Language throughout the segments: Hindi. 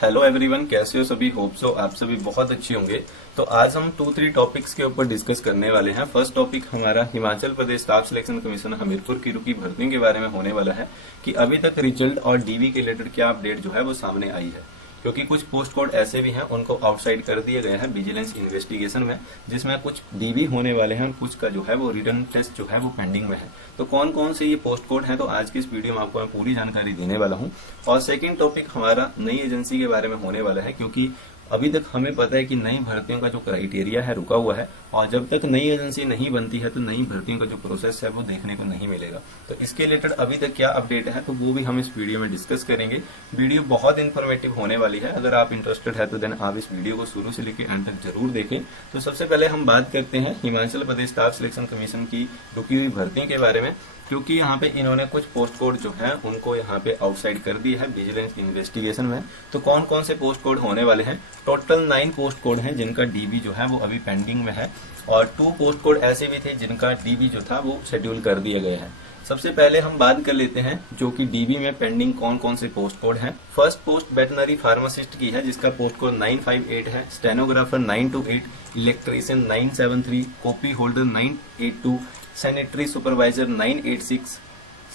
हेलो एवरीवन, कैसे हो सभी। होप सो आप सभी बहुत अच्छे होंगे। तो आज हम 2-3 टॉपिक्स के ऊपर डिस्कस करने वाले हैं। फर्स्ट टॉपिक हमारा Himachal Pradesh staff selection commission Hamirpur की रुकी भर्तियों के बारे में होने वाला है कि अभी तक रिजल्ट और डीवी के रिलेटेड क्या अपडेट जो है वो सामने आई है, क्योंकि कुछ पोस्ट कोड ऐसे भी हैं उनको आउटसाइड कर दिए गए हैं विजिलेंस इन्वेस्टिगेशन में, जिसमें कुछ डीवी होने वाले हैं और कुछ का जो है वो रिटर्न टेस्ट जो है वो पेंडिंग में है। तो कौन कौन से ये पोस्ट कोड हैं, तो आज की इस वीडियो में आपको मैं पूरी जानकारी देने वाला हूं। और सेकंड टॉपिक हमारा नई एजेंसी के बारे में होने वाला है, क्योंकि अभी तक हमें पता है कि नई भर्तियों का जो क्राइटेरिया है रुका हुआ है, और जब तक नई एजेंसी नहीं बनती है तो नई भर्तियों का जो प्रोसेस है वो देखने को नहीं मिलेगा। तो इसके रिलेटेड अभी तक क्या अपडेट है तो वो भी हम इस वीडियो में डिस्कस करेंगे। वीडियो बहुत इन्फॉर्मेटिव होने वाली है। अगर आप इंटरेस्टेड है तो देन आप इस वीडियो को शुरू से लेकर एंड तक जरूर देखें। तो सबसे पहले हम बात करते हैं Himachal Pradesh staff selection commission की रुकी हुई भर्तियों के बारे में, क्योंकि यहाँ पे इन्होंने कुछ पोस्ट कोड जो है उनको यहाँ पे आउटसाइड कर दिया है विजिलेंस इन्वेस्टिगेशन में। तो कौन कौन से पोस्ट कोड होने वाले हैं, टोटल 9 पोस्ट कोड हैं जिनका डीबी जो है वो अभी पेंडिंग में है, और 2 पोस्ट कोड ऐसे भी थे जिनका डीबी जो था वो शेड्यूल कर दिए गए हैं। सबसे पहले हम बात कर लेते हैं जो कि डीबी में पेंडिंग कौन कौन से पोस्ट कोड हैं। फर्स्ट पोस्ट वेटनरी फार्मासिस्ट की है जिसका पोस्ट कोड 958 है, stenographer 928, electrician 973, copy holder 982, sanitary supervisor 986,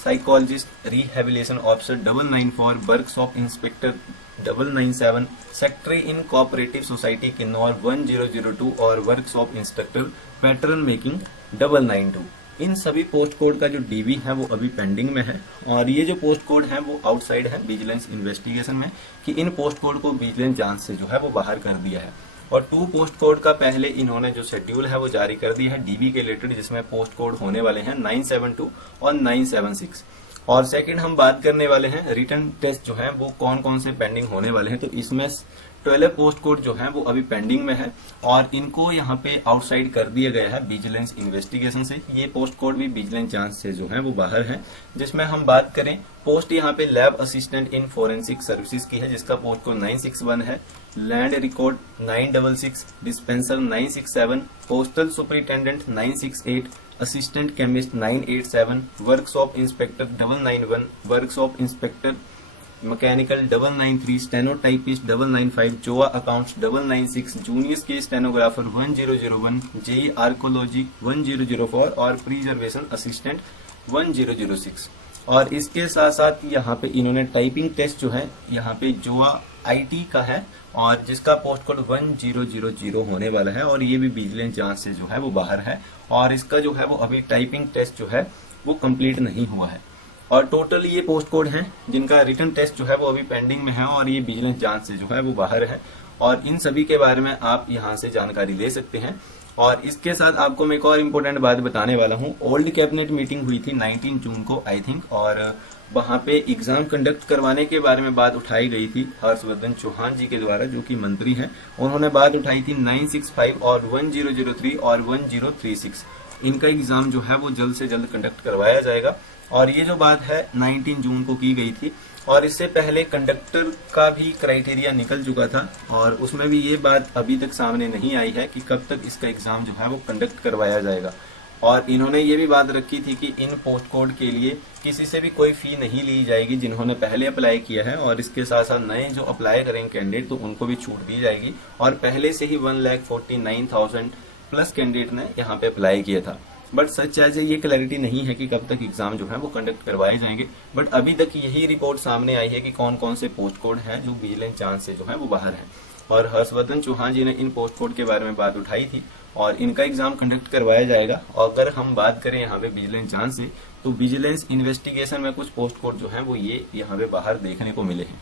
psychologist rehabilitation officer 994, workshop inspector 997, secretary इन कोऑपरेटिव सोसाइटी किन्नौर 1002 और वर्कशॉप इंस्ट्रक्टर पैटर्न मेकिंग 992। इन सभी पोस्ट कोड का जो डीवी है वो अभी पेंडिंग में है, और ये जो पोस्ट कोड है वो आउटसाइड है विजिलेंस इन्वेस्टिगेशन में, कि इन पोस्ट कोड को विजिलेंस जांच से जो है वो बाहर कर दिया है। और 2 पोस्ट कोड का पहले इन्होंने जो शेड्यूल है वो जारी कर दिया है डीवी के रिलेटेड, जिसमें पोस्ट कोड होने वाले हैं 972 और 976। और सेकंड हम बात करने वाले हैं रिटर्न टेस्ट जो है वो कौन कौन से पेंडिंग होने वाले हैं। तो इसमें 12 पोस्ट कोड जो है वो अभी पेंडिंग में है, और इनको यहाँ पे आउटसाइड कर दिया गया है विजिलेंस इन्वेस्टिगेशन से। ये पोस्ट कोड भी विजिलेंस जांच से जो है वो बाहर है। जिसमें हम बात करें पोस्ट यहाँ पे lab assistant in forensic services की है जिसका पोस्ट कोड 961 है, land record 966, dispenser 967, postal superintendent 968, assistant chemist 987, workshop inspector 991, workshop inspector mechanical 993, stenotypist 995, जोआ अकाउंट्स 996, जूनियर के स्टेनोग्राफर 1001, जेई आर्कोलॉजी 1004 और प्रिजर्वेशन असिस्टेंट 1006। और इसके साथ साथ यहाँ पे इन्होंने टाइपिंग टेस्ट जो है यहाँ पे जोआ आईटी का है, और जिसका पोस्ट कोड 1000 होने वाला है, और ये भी विजिलेंस जांच से जो है वो बाहर है, और इसका जो है वो अभी टाइपिंग टेस्ट जो है वो कंप्लीट नहीं हुआ है। और टोटल ये पोस्ट कोड हैं जिनका रिटर्न टेस्ट जो है वो अभी पेंडिंग में है, और ये विजिलेंस जांच से जो है वो बाहर है, और इन सभी के बारे में आप यहाँ से जानकारी ले सकते हैं। और इसके साथ आपको मैं एक और इम्पोर्टेंट बात बताने वाला हूँ। ओल्ड कैबिनेट मीटिंग हुई थी 19 जून को आई थिंक, और वहां पे एग्जाम कंडक्ट करवाने के बारे में बात उठाई गई थी हर्षवर्धन चौहान जी के द्वारा, जो कि मंत्री हैं। उन्होंने बात उठाई थी 965 और 1003 और 1036, इनका एग्जाम जो है वो जल्द से जल्द कंडक्ट करवाया जाएगा। और ये जो बात है 19 जून को की गई थी, और इससे पहले कंडक्टर का भी क्राइटेरिया निकल चुका था, और उसमें भी ये बात अभी तक सामने नहीं आई है कि कब तक इसका एग्जाम जो है वो कंडक्ट करवाया जाएगा। और इन्होंने ये भी बात रखी थी कि इन पोस्ट कोड के लिए किसी से भी कोई फी नहीं ली जाएगी जिन्होंने पहले अप्लाई किया है, और इसके साथ साथ नए जो अप्लाई करेंगे कैंडिडेट तो उनको भी छूट दी जाएगी। और पहले से ही 1,49,000 प्लस कैंडिडेट ने यहाँ पे अप्लाई किया था। बट सच है ये क्लैरिटी नहीं है कि कब तक एग्जाम जो है वो कंडक्ट करवाए जाएंगे। बट अभी तक यही रिपोर्ट सामने आई है कि कौन कौन से पोस्ट कोड हैं जो विजिलेंस जांच से जो है वो बाहर है। और हर्षवर्धन चौहान जी ने इन पोस्ट कोड के बारे में बात उठाई थी, और इनका एग्जाम कंडक्ट करवाया जाएगा। और अगर हम बात करें यहाँ पे विजिलेंस जांच से, तो विजिलेंस इन्वेस्टिगेशन में कुछ पोस्ट कोड जो है वो ये यहाँ पे बाहर देखने को मिले हैं,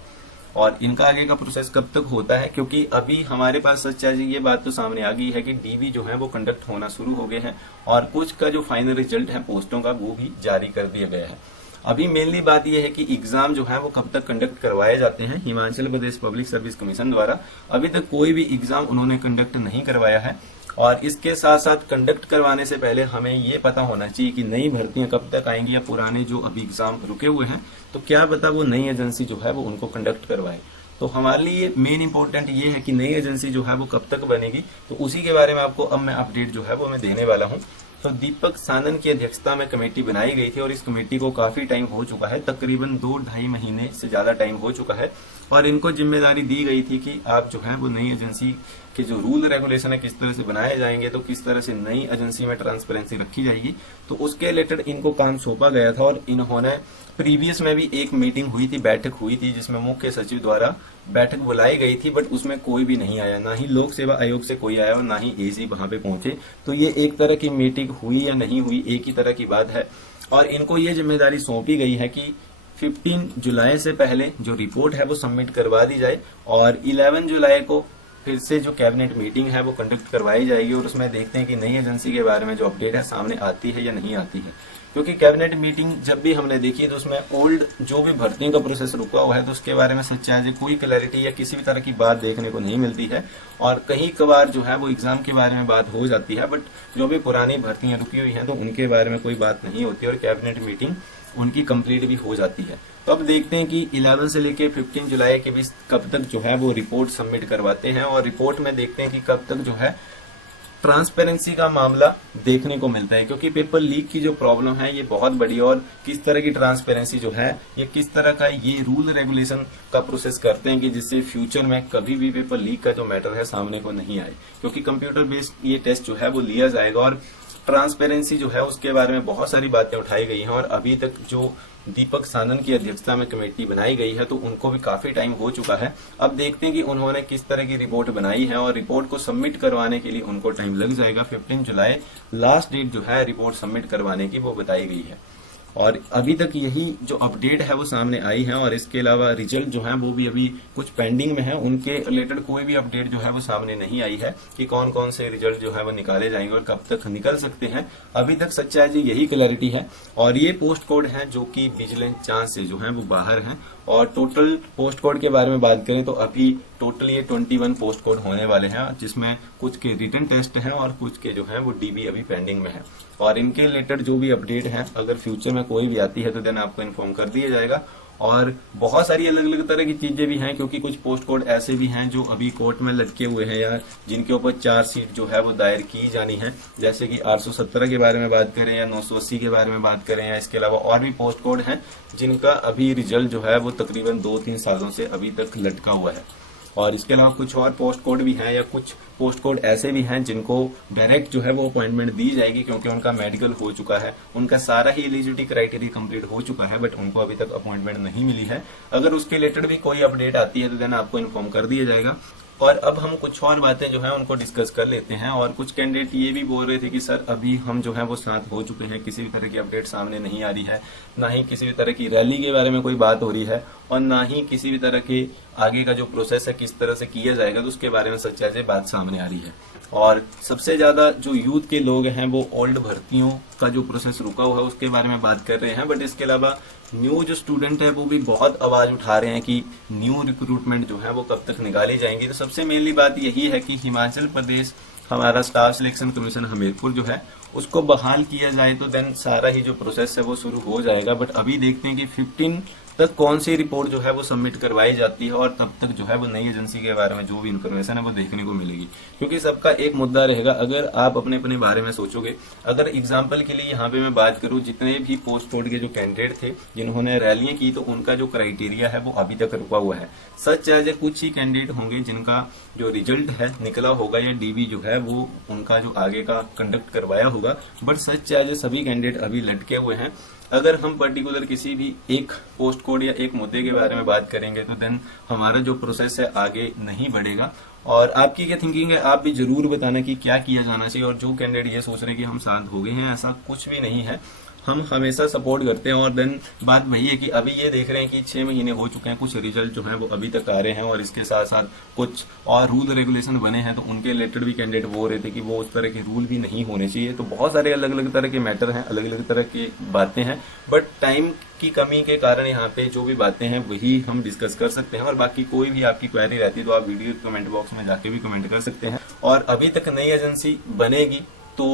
और इनका आगे का प्रोसेस कब तक होता है, क्योंकि अभी हमारे पास सच्चा जी ये बात तो सामने आ गई है कि डीवी जो है वो कंडक्ट होना शुरू हो गए हैं, और कुछ का जो फाइनल रिजल्ट है पोस्टों का वो भी जारी कर दिया गया है। अभी मेनली बात यह है कि एग्जाम जो है वो कब तक कंडक्ट करवाए जाते हैं। Himachal Pradesh public service commission द्वारा अभी तक कोई भी एग्जाम उन्होंने कंडक्ट नहीं करवाया है, और इसके साथ साथ कंडक्ट करवाने से पहले हमें ये पता होना चाहिए कि नई भर्तियां कब तक आएंगी, या पुराने जो अभी एग्जाम रुके हुए हैं तो क्या पता वो नई एजेंसी जो है वो उनको कंडक्ट करवाए। तो हमारे लिए मेन इंपॉर्टेंट ये है कि नई एजेंसी जो है वो कब तक बनेगी, तो उसी के बारे में आपको अब मैं अपडेट जो है वो मैं देने वाला हूँ। तो दीपक सानन की अध्यक्षता में कमेटी बनाई गई थी, और इस कमेटी को काफी टाइम हो चुका है, तकरीबन 2-2.5 महीने से ज्यादा टाइम हो चुका है, और इनको जिम्मेदारी दी गई थी कि आप जो है वो नई एजेंसी के जो रूल रेगुलेशन है किस तरह से बनाए जाएंगे, तो किस तरह से नई एजेंसी में ट्रांसपेरेंसी रखी जाएगी, तो उसके रिलेटेड इनको काम सौंपा गया था। और इन्होंने प्रीवियस में भी एक मीटिंग हुई थी, बैठक हुई थी, जिसमें मुख्य सचिव द्वारा बैठक बुलाई गई थी, बट उसमें कोई भी नहीं आया, ना ही लोक सेवा आयोग से कोई आया और ना ही एसी वहां पे पहुंचे। तो ये एक तरह की मीटिंग हुई या नहीं हुई, एक ही तरह की बात है। और इनको ये जिम्मेदारी सौंपी गई है कि 15 जुलाई से पहले जो रिपोर्ट है वो सबमिट करवा दी जाए और 11 जुलाई को फिर से जो कैबिनेट मीटिंग है वो कंडक्ट करवाई जाएगी और उसमें देखते हैं कि नई एजेंसी के बारे में जो अपडेट है सामने आती है या नहीं आती है। क्योंकि कैबिनेट मीटिंग जब भी हमने देखी तो उसमें ओल्ड जो भी भर्तियों का प्रोसेस रुका हुआ है तो उसके बारे में सच्चाई से कोई क्लैरिटी या किसी भी तरह की बात देखने को नहीं मिलती है। और कहीं कभार जो है वो एग्जाम के बारे में बात हो जाती है, बट जो भी पुरानी भर्तियां रुकी हुई हैं तो उनके बारे में कोई बात नहीं होती और कैबिनेट मीटिंग उनकी कंप्लीट भी हो जाती है। तो अब देखते हैं कि 11 से लेके 15 जुलाई के बीच कब तक जो है वो रिपोर्ट सबमिट करवाते हैं और रिपोर्ट में देखते हैं कि कब तक जो है ट्रांसपेरेंसी का मामला देखने को मिलता है। क्योंकि पेपर लीक की जो प्रॉब्लम है ये बहुत बड़ी, और किस तरह की ट्रांसपेरेंसी जो है ये किस तरह का ये रूल रेगुलेशन का प्रोसेस करते हैं कि जिससे फ्यूचर में कभी भी पेपर लीक का जो मैटर है सामने को नहीं आए। क्योंकि कंप्यूटर बेस्ड ये टेस्ट जो है वो लिया जाएगा और ट्रांसपेरेंसी जो है उसके बारे में बहुत सारी बातें उठाई गई हैं और अभी तक जो दीपक सानन की अध्यक्षता में कमेटी बनाई गई है तो उनको भी काफी टाइम हो चुका है। अब देखते हैं कि उन्होंने किस तरह की रिपोर्ट बनाई है और रिपोर्ट को सबमिट करवाने के लिए उनको टाइम लग जाएगा। 15 जुलाई लास्ट डेट जो है रिपोर्ट सबमिट करवाने की वो बताई गई है और अभी तक यही जो अपडेट है वो सामने आई है। और इसके अलावा रिजल्ट जो है वो भी अभी कुछ पेंडिंग में है, उनके रिलेटेड कोई भी अपडेट जो है वो सामने नहीं आई है कि कौन कौन से रिजल्ट जो है वो निकाले जाएंगे और कब तक निकल सकते हैं। अभी तक सच्चाई जी यही क्लैरिटी है। और ये पोस्ट कोड है जो कि विजिलेंस जांच से जो है वो बाहर है। और टोटल पोस्ट कोड के बारे में बात करें तो अभी टोटल ये 21 पोस्ट कोड होने वाले हैं, जिसमें कुछ के रिटन टेस्ट हैं और कुछ के जो है वो डीबी अभी पेंडिंग में है। और इनके रिलेटेड जो भी अपडेट है अगर फ्यूचर में कोई भी आती है तो देन आपको इन्फॉर्म कर दिया जाएगा। और बहुत सारी अलग अलग तरह की चीजें भी हैं, क्योंकि कुछ पोस्ट कोड ऐसे भी हैं जो अभी कोर्ट में लटके हुए हैं या जिनके ऊपर चार्जशीट जो है वो दायर की जानी है। जैसे कि 817 के बारे में बात करें या 980 के बारे में बात करें, या इसके अलावा और भी पोस्ट कोड हैं जिनका अभी रिजल्ट जो है वो तकरीबन 2-3 सालों से अभी तक लटका हुआ है। और इसके अलावा कुछ और पोस्ट कोड भी हैं या कुछ पोस्ट कोड ऐसे भी हैं जिनको डायरेक्ट जो है वो अपॉइंटमेंट दी जाएगी क्योंकि उनका मेडिकल हो चुका है, उनका सारा ही एलिजिबिलिटी क्राइटेरिया कंप्लीट हो चुका है, बट उनको अभी तक अपॉइंटमेंट नहीं मिली है। अगर उसके रिलेटेड भी कोई अपडेट आती है तो देन आपको इन्फॉर्म कर दिया जाएगा। और अब हम कुछ और बातें जो है उनको डिस्कस कर लेते हैं। और कुछ कैंडिडेट ये भी बोल रहे थे कि सर अभी हम जो है वो साथ हो चुके हैं, किसी भी तरह की अपडेट सामने नहीं आ रही है, ना ही किसी भी तरह की रैली के बारे में कोई बात हो रही है और ना ही किसी भी तरह के आगे का जो प्रोसेस है किस तरह से किया जाएगा तो उसके बारे में सच्चाई से बात सामने आ रही है। और सबसे ज्यादा जो यूथ के लोग हैं वो ओल्ड भर्तियों का जो प्रोसेस रुका हुआ है उसके बारे में बात कर रहे हैं, बट इसके अलावा न्यू जो स्टूडेंट है वो भी बहुत आवाज उठा रहे हैं कि न्यू रिक्रूटमेंट जो है वो कब तक निकाली जाएंगी। तो सबसे मेनली बात यही है कि हिमाचल प्रदेश हमारा स्टाफ सिलेक्शन कमीशन हमीरपुर जो है उसको बहाल किया जाए तो देन सारा ही जो प्रोसेस है वो शुरू हो जाएगा। बट अभी देखते हैं कि 15 तक कौन सी रिपोर्ट जो है वो सबमिट करवाई जाती है और तब तक जो है वो नई एजेंसी के बारे में जो भी इन्फॉर्मेशन है वो देखने को मिलेगी। क्योंकि सबका एक मुद्दा रहेगा, अगर आप अपने अपने बारे में सोचोगे, अगर एग्जाम्पल के लिए यहाँ पे मैं बात करूँ, जितने भी पोस्ट कोड के जो कैंडिडेट थे जिन्होंने रैलियां की तो उनका जो क्राइटेरिया है वो अभी तक रुका हुआ है। सच चाहे कुछ ही कैंडिडेट होंगे जिनका जो रिजल्ट है निकला होगा या डीबी जो है वो उनका जो आगे का कंडक्ट करवाया होगा, बट सच चाहे सभी कैंडिडेट अभी लटके हुए हैं। अगर हम पर्टिकुलर किसी भी एक पोस्ट कोड या एक मुद्दे के बारे में बात करेंगे तो देन हमारा जो प्रोसेस है आगे नहीं बढ़ेगा। और आपकी क्या थिंकिंग है आप भी जरूर बताना कि क्या किया जाना चाहिए। और जो कैंडिडेट ये सोच रहे हैं कि हम साथ हो गए हैं, ऐसा कुछ भी नहीं है, हम हमेशा सपोर्ट करते हैं। और देन बात वही है कि अभी ये देख रहे हैं कि 6 महीने हो चुके हैं, कुछ रिजल्ट जो है वो अभी तक आ रहे हैं और इसके साथ साथ कुछ और रूल रेगुलेशन बने हैं तो उनके रिलेटेड भी कैंडिडेट बोल रहे थे कि वो उस तरह के रूल भी नहीं होने चाहिए। तो बहुत सारे अलग अलग तरह के मैटर हैं, अलग अलग तरह की बातें हैं, बट टाइम की कमी के कारण यहाँ पे जो भी बातें हैं वही हम डिस्कस कर सकते हैं। और बाकी कोई भी आपकी क्वेरी रहती है तो आप वीडियो कमेंट बॉक्स में जाके भी कमेंट कर सकते हैं। और अभी तक नई एजेंसी बनेगी तो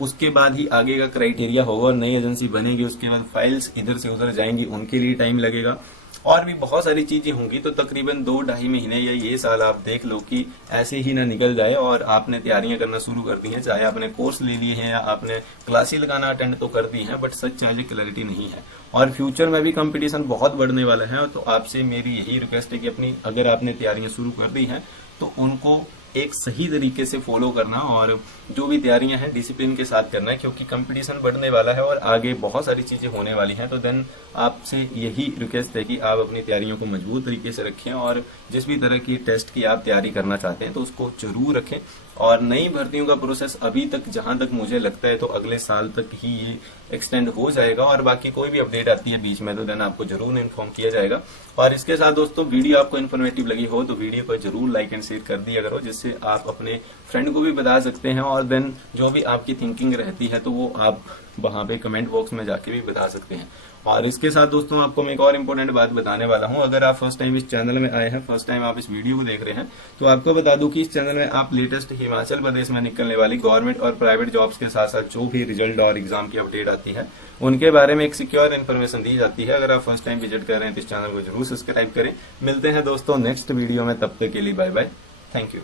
उसके बाद ही आगे का क्राइटेरिया होगा और नई एजेंसी बनेगी, उसके बाद फाइल्स इधर से उधर जाएंगी, उनके लिए टाइम लगेगा। और भी बहुत सारी चीजें होंगी। तो तकरीबन 2-2.5 महीने या ये साल आप देख लो कि ऐसे ही ना निकल जाए और आपने तैयारियां करना शुरू कर दी हैं, चाहे आपने कोर्स ले लिए हैं या आपने क्लासेस लगाना अटेंड तो कर दी हैं, बट सच आज क्लैरिटी नहीं है। और फ्यूचर में भी कंपटीशन बहुत बढ़ने वाला है। तो आपसे मेरी यही रिक्वेस्ट है कि अपनी अगर आपने तैयारियां शुरू कर दी हैं तो उनको एक सही तरीके से फॉलो करना और जो भी तैयारियां हैं डिसिप्लिन के साथ करना है, क्योंकि कंपटीशन बढ़ने वाला है और आगे बहुत सारी चीजें होने वाली हैं। तो देन आपसे यही रिक्वेस्ट है कि आप अपनी तैयारियों को मजबूत तरीके से रखें और जिस भी तरह की टेस्ट की आप तैयारी करना चाहते हैं तो उसको जरूर रखें। और नई भर्तियों का प्रोसेस अभी तक जहां तक मुझे लगता है तो अगले साल तक ही ये एक्सटेंड हो जाएगा, और बाकी कोई भी अपडेट आती है बीच में तो देन आपको जरूर इन्फॉर्म किया जाएगा। और इसके साथ दोस्तों वीडियो आपको इन्फॉर्मेटिव लगी हो तो वीडियो को जरूर लाइक एंड शेयर कर दिया करो, जिससे आप अपने फ्रेंड को भी बता सकते हैं। और देन जो भी आपकी थिंकिंग रहती है तो वो आप वहां पे कमेंट बॉक्स में जाके भी बता सकते हैं। और इसके साथ दोस्तों आपको मैं एक और इम्पोर्टेंट बात बताने वाला हूं। अगर आप फर्स्ट टाइम इस चैनल में आए हैं, फर्स्ट टाइम आप इस वीडियो को देख रहे हैं, तो आपको बता दूं कि इस चैनल में आप लेटेस्ट हिमाचल प्रदेश में निकलने वाली गवर्नमेंट और प्राइवेट जॉब्स के साथ साथ जो भी रिजल्ट और एग्जाम की अपडेट आती है उनके बारे में एक सिक्योर इन्फॉर्मेशन दी जाती है। अगर आप फर्स्ट टाइम विजिट कर रहे हैं तो इस चैनल को जरूर सब्सक्राइब करें। मिलते हैं दोस्तों नेक्स्ट वीडियो में, तब तक के लिए बाय बाय, थैंक यू।